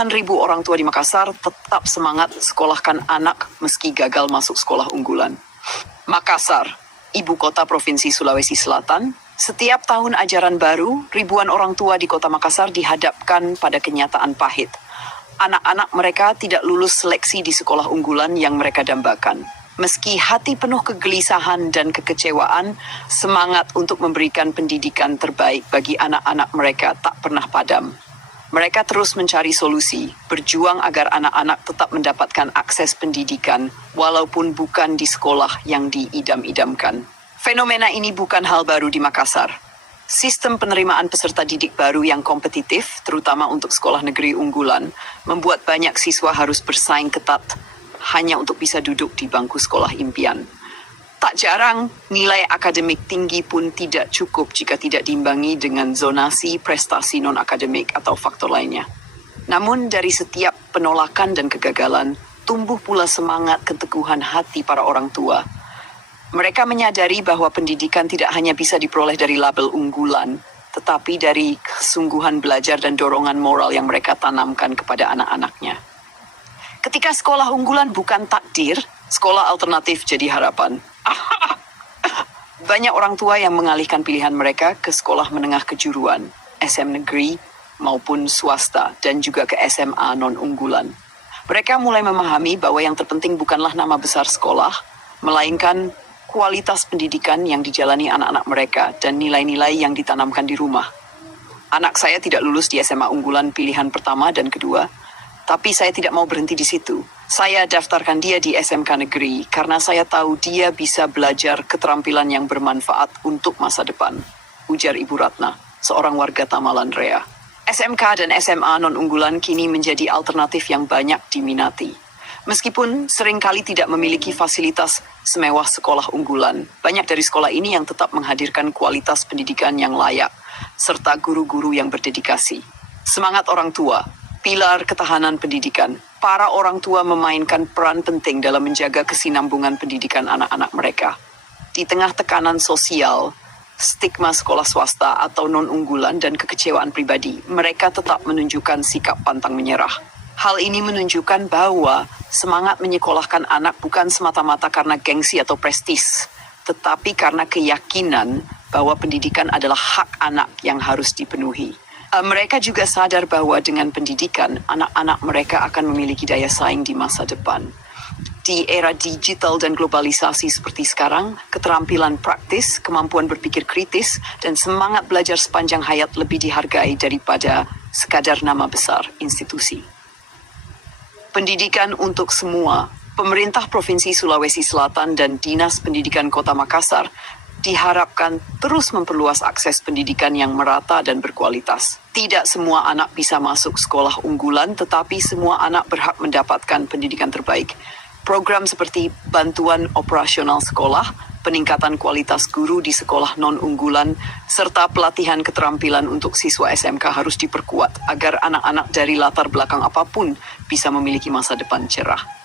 Puluhan ribu orang tua di Makassar tetap semangat sekolahkan anak meski gagal masuk sekolah unggulan. Makassar, ibu kota Provinsi Sulawesi Selatan, setiap tahun ajaran baru, ribuan orang tua di kota Makassar dihadapkan pada kenyataan pahit. Anak-anak mereka tidak lulus seleksi di sekolah unggulan yang mereka dambakan. Meski hati penuh kegelisahan dan kekecewaan, semangat untuk memberikan pendidikan terbaik bagi anak-anak mereka tak pernah padam. Mereka terus mencari solusi, berjuang agar anak-anak tetap mendapatkan akses pendidikan, walaupun bukan di sekolah yang diidam-idamkan. Fenomena ini bukan hal baru di Makassar. Sistem penerimaan peserta didik baru yang kompetitif, terutama untuk sekolah negeri unggulan, membuat banyak siswa harus bersaing ketat hanya untuk bisa duduk di bangku sekolah impian. Tak jarang, nilai akademik tinggi pun tidak cukup jika tidak diimbangi dengan zonasi prestasi non-akademik atau faktor lainnya. Namun dari setiap penolakan dan kegagalan, tumbuh pula semangat keteguhan hati para orang tua. Mereka menyadari bahwa pendidikan tidak hanya bisa diperoleh dari label unggulan, tetapi dari kesungguhan belajar dan dorongan moral yang mereka tanamkan kepada anak-anaknya. Ketika sekolah unggulan bukan takdir, sekolah alternatif jadi harapan. Banyak orang tua yang mengalihkan pilihan mereka ke sekolah menengah kejuruan, SM negeri maupun swasta, dan juga ke SMA non-unggulan. Mereka mulai memahami bahwa yang terpenting bukanlah nama besar sekolah, melainkan kualitas pendidikan yang dijalani anak-anak mereka dan nilai-nilai yang ditanamkan di rumah. Anak saya tidak lulus di SMA unggulan pilihan pertama dan kedua, tapi saya tidak mau berhenti di situ. Saya daftarkan dia di SMK negeri karena saya tahu dia bisa belajar keterampilan yang bermanfaat untuk masa depan, ujar Ibu Ratna, seorang warga Tamalan Rea. SMK dan SMA non-unggulan kini menjadi alternatif yang banyak diminati. Meskipun seringkali tidak memiliki fasilitas semewah sekolah unggulan, banyak dari sekolah ini yang tetap menghadirkan kualitas pendidikan yang layak, serta guru-guru yang berdedikasi. Semangat orang tua, pilar ketahanan pendidikan. Para orang tua memainkan peran penting dalam menjaga kesinambungan pendidikan anak-anak mereka. Di tengah tekanan sosial, stigma sekolah swasta atau non-unggulan dan kekecewaan pribadi, mereka tetap menunjukkan sikap pantang menyerah. Hal ini menunjukkan bahwa semangat menyekolahkan anak bukan semata-mata karena gengsi atau prestis, tetapi karena keyakinan bahwa pendidikan adalah hak anak yang harus dipenuhi. Mereka juga sadar bahwa dengan pendidikan, anak-anak mereka akan memiliki daya saing di masa depan. Di era digital dan globalisasi seperti sekarang, keterampilan praktis, kemampuan berpikir kritis, dan semangat belajar sepanjang hayat lebih dihargai daripada sekadar nama besar institusi. Pendidikan untuk semua, pemerintah Provinsi Sulawesi Selatan dan Dinas Pendidikan Kota Makassar diharapkan terus memperluas akses pendidikan yang merata dan berkualitas. Tidak semua anak bisa masuk sekolah unggulan, tetapi semua anak berhak mendapatkan pendidikan terbaik. Program seperti bantuan operasional sekolah, peningkatan kualitas guru di sekolah non-unggulan, serta pelatihan keterampilan untuk siswa SMK harus diperkuat agar anak-anak dari latar belakang apapun bisa memiliki masa depan cerah.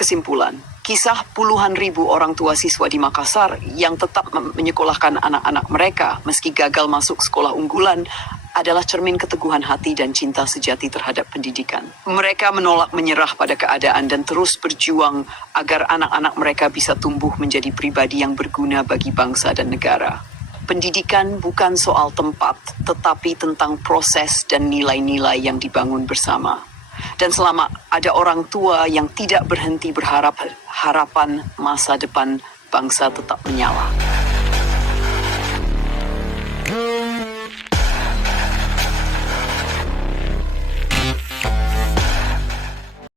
Kesimpulan, kisah puluhan ribu orang tua siswa di Makassar yang tetap menyekolahkan anak-anak mereka meski gagal masuk sekolah unggulan adalah cermin keteguhan hati dan cinta sejati terhadap pendidikan. Mereka menolak menyerah pada keadaan dan terus berjuang agar anak-anak mereka bisa tumbuh menjadi pribadi yang berguna bagi bangsa dan negara. Pendidikan bukan soal tempat, tetapi tentang proses dan nilai-nilai yang dibangun bersama. Dan selama ada orang tua yang tidak berhenti berharap, harapan masa depan bangsa tetap menyala.